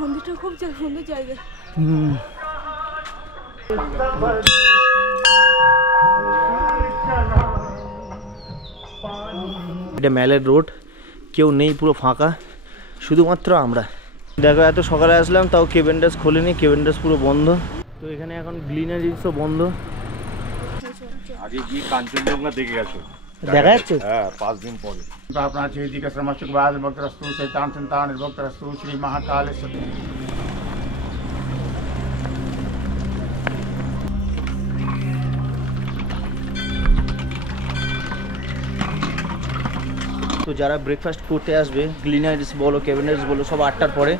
মন্দিরটা খুব সুন্দর জায়গা। এটা ম্যালের রোড, কেউ নেই, পুরো ফাঁকা, শুধুমাত্র আমরা। দেখো এত সকালে আসলাম তাও কেভেন্ডাস খোলেনি, কেভেন্ডাস পুরো বন্ধ। তো এখানে এখন গ্লিনারিসও বন্ধ। আগে গিয়ে কাঞ্চনজঙ্ঘা দেখে গেছো? দেখা যাচ্ছে? হ্যাঁ, 5 দিন পরে। अपना चेदी का समस्त बाद भक्त रस्तु शैतान संतान भक्त रस्तु श्री महाकाल। তো যারা ব্রেকফাস্ট করতে আসবে, গ্লিনারিস বলো কেভেন্ডাস বলো, সব 8টার পরে।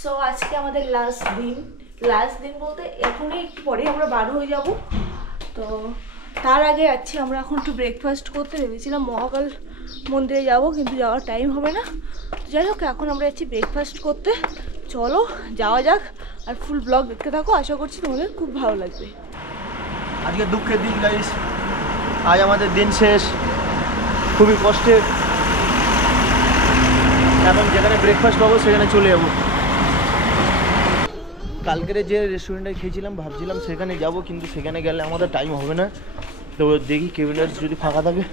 সো আজকে আমাদের লাস্ট দিন বলতে এখনই একটু পরে আমরা বার হয়ে যাব। তো তার আগে যাচ্ছি আমরা এখন একটু ব্রেকফাস্ট করতে। ভেবেছিলাম মহাকাল মন্দিরে যাব, কিন্তু যাওয়ার টাইম হবে না। যাই হোক, এখন আমরা যাচ্ছি ব্রেকফাস্ট করতে। চলো যাওয়া যাক, আর ফুল ব্লগ দেখতে থাকো, আশা করছি তোমাদের খুব ভালো লাগবে। আজকে দুঃখের দিন গাইস, আজ আমাদের দিন শেষ, খুবই কষ্টের। এখন যেখানে ব্রেকফাস্ট পাবো সেখানে চলে যাবো। কালকের যে রেস্টুরেন্টে খেয়েছিলাম ভাবছিলাম সেখানে যাব, কিন্তু সেখানে গেলে আমাদের টাইম হবে না। তো দেখি কেভেন্ডাস যদি ফাঁকা থাকে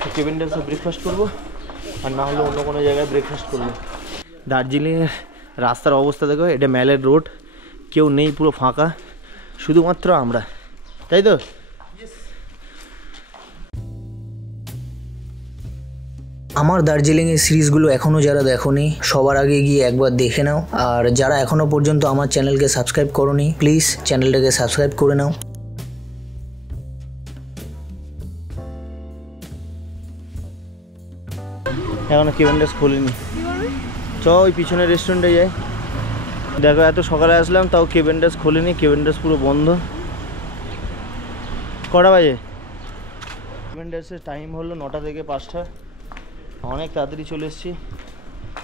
তো কেভেন্ডাসে ব্রেকফাস্ট করবো, আর না হলে অন্য কোনো জায়গায় ব্রেকফাস্ট করবো। দার্জিলিংয়ের রাস্তার অবস্থা দেখো, এটা ম্যালের রোড, কেউ নেই, পুরো ফাঁকা, শুধুমাত্র আমরা, তাই তো? আমার দার্জিলিংয়ের সিরিজগুলো এখনও যারা দেখোনি সবার আগে গিয়ে একবার দেখে নাও, আর যারা এখনও পর্যন্ত আমার চ্যানেলকে সাবস্ক্রাইব করোনি প্লিজ চ্যানেলটাকে সাবস্ক্রাইব করে নাও। এখনো কেভেন্ডাস খোলেনি, চ ওই পিছনের রেস্টুরেন্টে যাই। দেখো এত সকালে আসলাম তাও কেভেন্ডাস খোলেনি, কেভেন্ডাস পুরো বন্ধ। কটা বাজে? কেভেন্ডাসের টাইম হলো 9টা থেকে 5টা, অনেক তাড়াতাড়ি চলে এসেছি।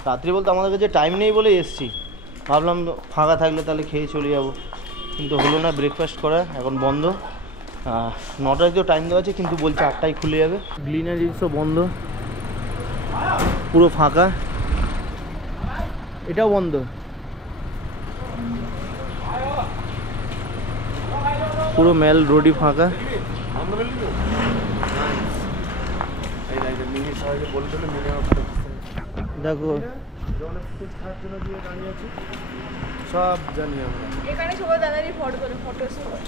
তাড়াতাড়ি বলতে আমাদের কাছে টাইম নেই বলে এসেছি, ভাবলাম ফাঁকা থাকলে তাহলে খেয়ে চলে যাব, কিন্তু হলো না। ব্রেকফাস্ট করা এখন বন্ধ। 9টায় তো টাইম দেওয়া আছে, কিন্তু বলছে 8টায় খুলে যাবে। গ্লিনারিসও বন্ধ, পুরো ফাঁকা, এটাও বন্ধ। পুরো ম্যাল রোডই ফাঁকা। দেখো সব জানি আমরা, এখানে সবাই দাদারই ফটো তোলে, ফটো স্পট।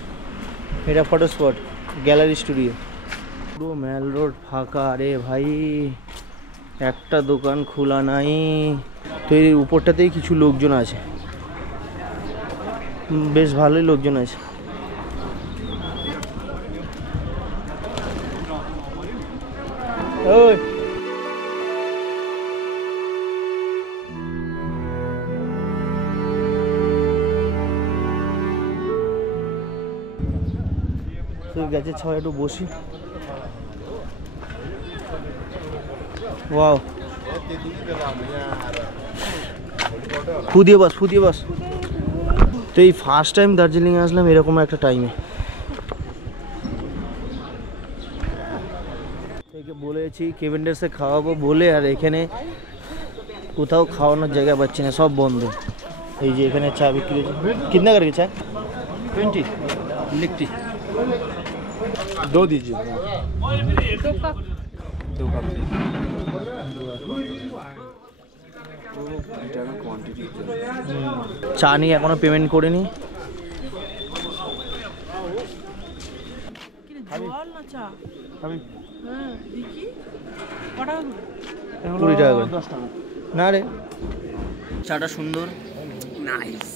এটা ফটো স্পট, গ্যালারি স্টুডিও। পুরো ম্যাল রোড ফাঁকা। আরে ভাই, একটা দোকান খোলা নাই। তো এর উপরটাতেই কিছু লোকজন আছে, বেশ ভালোই লোকজন আছে। ওই গেছে ছয়, একটু বসি। ওয়াও, ফুদিয়ে বাস। তো এই ফার্স্ট টাইম দার্জিলিংয়ে আসলাম এরকম একটা টাইমে। একে বলেছি কেভেন্ডাসে খাওয়াবো বলে, আর এখানে কোথাও খাওয়ানোর জায়গা পাচ্ছি না, সব বন্ধ। এই যে এখানে চা বিক্রি হচ্ছে। কিতনা করে চা? 20 লিখটি 2 दीजिए। চা নিয়ে এখনো পেমেন্ট করিনি। 20 টাকা করে। না রে, চাটা সুন্দর, নাইস।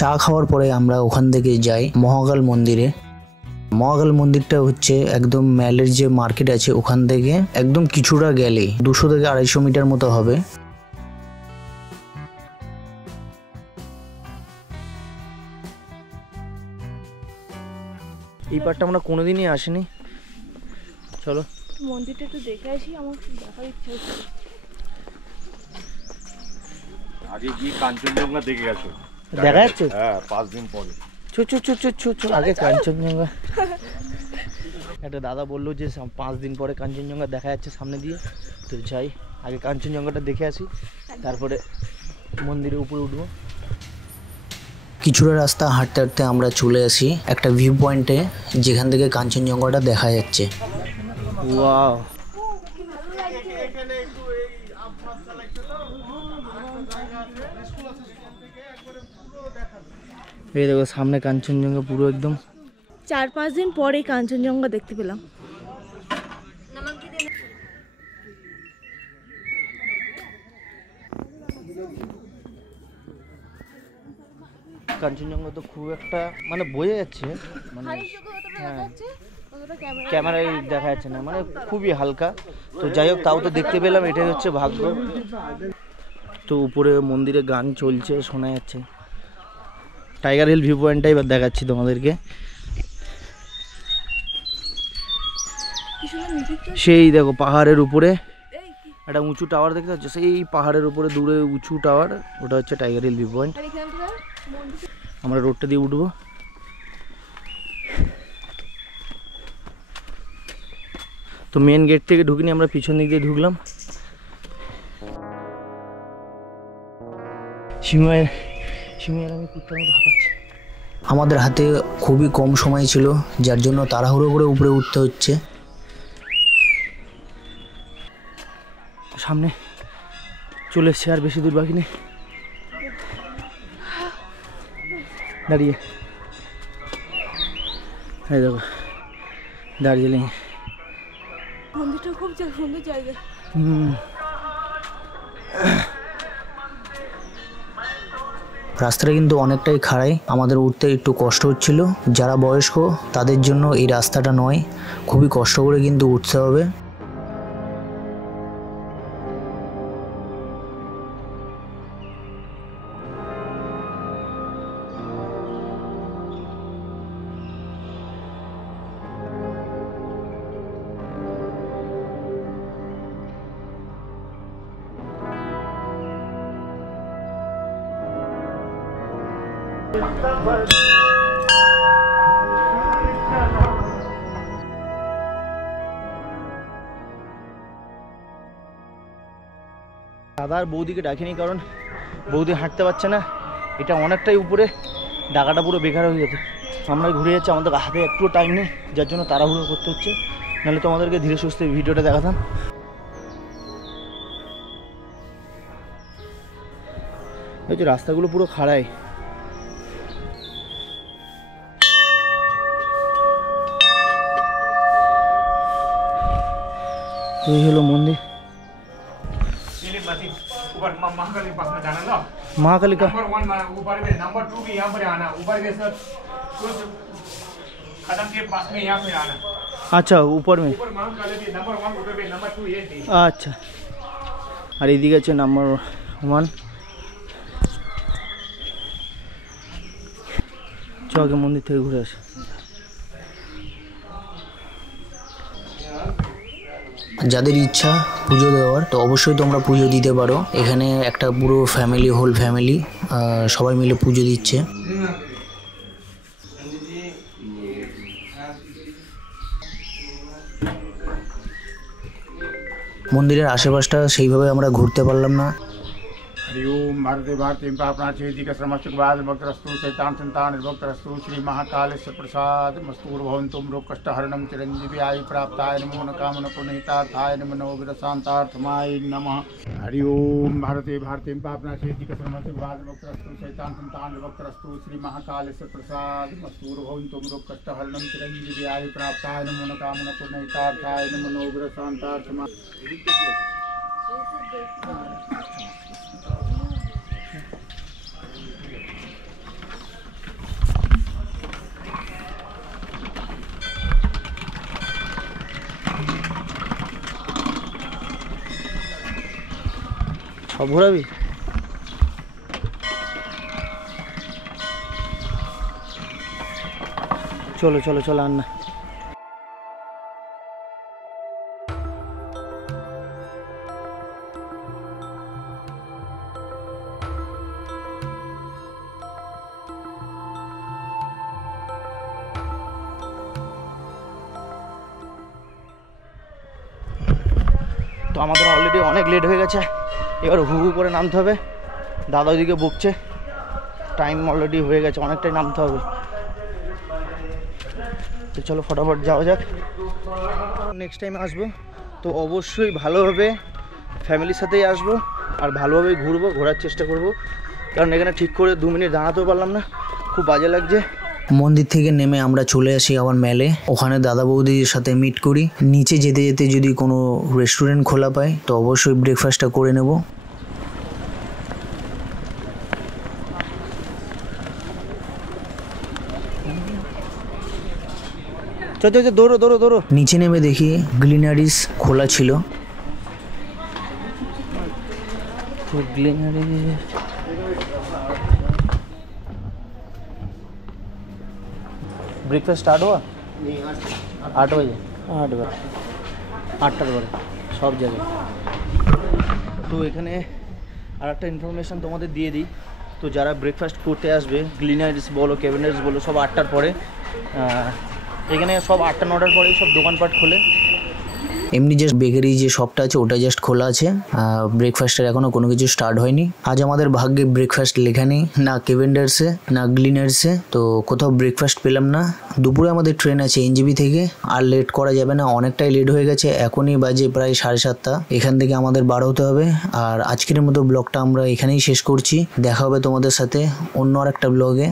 চা খাওয়ার পরে আমরা ওখান থেকে যাই মহাকাল মন্দিরে। মহাকাল মন্দিরটা হচ্ছে একদম ম্যালের যে মার্কেট আছে ওখান থেকে একদম কিছুটা গেলেই 200 থেকে 250 মিটার মতো হবে। এই পার্টটা আমরা কোনোদিনই আসিনি। চলো মন্দিরটা একটু দেখে আসি, আমার দেখার ইচ্ছা হচ্ছে। আগে গিয়ে কাঞ্চনজঙ্ঘা দেখে গেছো? দেখা যাচ্ছে? হ্যাঁ 5 দিন পরে। চু চু চু চু চু চু আগে কাঞ্চনজঙ্ঘা। একটা দাদা বললো যে 5 দিন পরে কাঞ্চনজঙ্ঘা দেখা যাচ্ছে সামনে দিয়ে, তো যাই আগে কাঞ্চনজঙ্ঘাটা দেখে আসি, তারপরে মন্দিরের উপরে উঠবো। কিছুটা রাস্তা হাঁটতে হাঁটতে আমরা চলে আসি একটা ভিউ পয়েন্টে, যেখান থেকে কাঞ্চনজঙ্ঘাটা দেখা যাচ্ছে। ওয়াও, এই দেখো সামনে কাঞ্চনজঙ্ঘা পুরো একদম। 4-5 দিন পরে কাঞ্চনজঙ্ঘা দেখতে পেলাম। কাঞ্চনজঙ্ঘা তো খুব একটা মানে বোঝা যাচ্ছে, মানে ক্যামেরায় দেখা যাচ্ছে না, মানে খুবই হালকা। তো যাই হোক, তাও তো দেখতে পেলাম, এটাই হচ্ছে ভাগ্য। তো উপরে মন্দিরে গান চলছে, শোনা যাচ্ছে। টাইগার হিল ভিউ পয়েন্টটা এবার দেখাচ্ছি তোমাদেরকে। সেই দেখো পাহাড়ের উপরে একটা উঁচু টাওয়ার দেখতে পাচ্ছ, সেই পাহাড়ের উপরে দূরে উঁচু টাওয়ার, ওটা হচ্ছে টাইগার হিল ভিউ পয়েন্ট। আমরা রোডটা দিয়ে উঠবো। তো মেন গেট থেকে ঢুকিনি, আমরা পিছন দিক দিয়ে ঢুকলাম। সিংহের আমি কুত্তার মতো হাঁপাচ্ছি। আমাদের হাতে খুবই কম সময় ছিল, যার জন্য তাড়াহুড়ো করে উপরে উঠতে হচ্ছে। সামনে চলে এসছে, আর বেশি দূর বাকি নেই। দাঁড়িয়ে এই দেখো দার্জিলিং। মন্দিরটা খুব সুন্দর জায়গা। রাস্তাটা কিন্তু অনেকটাই খাড়াই, আমাদের উঠতে একটু কষ্ট হচ্ছিল। যারা বয়স্ক তাদের জন্য এই রাস্তাটা নয়, খুবই কষ্ট করে কিন্তু উঠতে হবে। দাদা আর বৌদিকে ডাকিনি, কারণ বৌদি হাঁটতে পারছে না, এটা অনেকটাই উপরে, ডাকাটা পুরো বেকার হয়ে যেত। আমরা ঘুরে যাচ্ছি, আমাদের হাতে একটুও টাইম নেই, যার জন্য তাড়াহুড়ো করতে হচ্ছে, নাহলে তোমাদেরকে ধীরে সুস্থে ভিডিওটা দেখাতাম। এই যে রাস্তাগুলো পুরো খাড়াই। এই হলো মন্দির। ऊपर महाकाली पास में जाना ना, महाकाली का नंबर 1 ऊपर में, नंबर 2 भी यहाँ पर आना, ऊपर में सर कुछ कदम के पास में यहाँ पे आना। अच्छा ऊपर में, ऊपर महाकाली भी नंबर 1 ऊपर में, नंबर 2 ये थी। আচ্ছা। আর এইদিকে আছে নাম্বার 1। চ আগে মন্দির থেকে ঘুরে আসি। যাদের ইচ্ছা পুজো দেওয়ার, তো অবশ্যই তোমরা পুজো দিতে পারো। এখানে একটা পুরো ফ্যামিলি, হোল ফ্যামিলি সবাই মিলে পুজো দিচ্ছে। মন্দিরের আশেপাশটা সেইভাবে আমরা ঘুরতে পারলাম না। हरि ओम भारते भारतीय पापनाचेति कसरमस्तुकवाद भक्तरस्तु शैतान संतान निर्भक्तरस्तु श्री महाकालेश्वर प्रसाद मस्तूर भवन्तुम रोग कष्टहरणं चिरंजीवी आयु प्राप्ताय नमो नकामना पुनीतार्थाय नमो नवग्रशांतार्थमाय नमः। हरि ओम भारते भारतीय पापनाचेति कसरमस्तुकवाद भक्तरस्तु शैतान संतान निर्भक्तरस्तु श्री महाकालेश्वर प्रसाद मस्तूर भवन्तुम रोग कष्टहरणं चिरंजीवी आयु प्राप्ताय नमो नकामना पुनीतार्थाय नमो नवग्रशांतार्थमाय। সব ঘোরাবি? চলো চলো চলো, আর না। তো আমাদের অলরেডি অনেক লেট হয়ে গেছে, এবার হু হু করে নামতে হবে। দাদা ওইদিকে বকছে, টাইম অলরেডি হয়ে গেছে, অনেকটাই নামতে হবে। তো চলো ফটাফট যাওয়া যাক। নেক্সট টাইম আসবো তো অবশ্যই ভালোভাবে ফ্যামিলির সাথেই আসবো আর ভালোভাবেই ঘুরবো, ঘোরার চেষ্টা করব, কারণ এখানে ঠিক করে 2 মিনিট দাঁড়াতেও পারলাম না, খুব বাজে লাগছে। মন্দির থেকে নেমে আমরা চলে আসি আবার মেলে, ওখানে দাদা বৌদির সাথে মিট করি। নিচে যেতে যেতে যদি কোনো রেস্টুরেন্ট খোলা পাই তো অবশ্যই ব্রেকফাস্টটা করে নেব। দৌড়ো দৌড়ো দৌড়ো। নিচে নেমে দেখি গ্লিনারিস খোলা ছিল। ब्रेकफास्ट स्टार्ट हुआ 8 बजे 8টার পরে সব জায়গায়। তো এখানে আর একটা ইনফরমেশান তোমাদের দিয়ে দিই, তো যারা ব্রেকফাস্ট করতে আসবে গ্লিনারিস বলো কেভিনারিস বলো সব 8টার পরে, এখানে সব 8টা 9টার পরেই সব দোকানপাট খোলে। এমনি জাস্ট বেকারি যে শপটা আছে ওটা জাস্ট খোলা আছে, ব্রেকফাস্টের এখনও কোনো কিছু স্টার্ট হয়নি। আজ আমাদের ভাগ্যে ব্রেকফাস্ট লেখা নেই, না কেভেন্ডার্সে না গ্লিনার্সে, তো কোথাও ব্রেকফাস্ট পেলাম না। দুপুরে আমাদের ট্রেন আছে এনজেপি থেকে, আর লেট করা যাবে না, অনেকটাই লেট হয়ে গেছে, এখনই বাজে প্রায় 7:30। এখান থেকে আমাদের বার হতে হবে। আর আজকের মতো ব্লগটা আমরা এখানেই শেষ করছি, দেখা হবে তোমাদের সাথে অন্য আর একটা ব্লগে।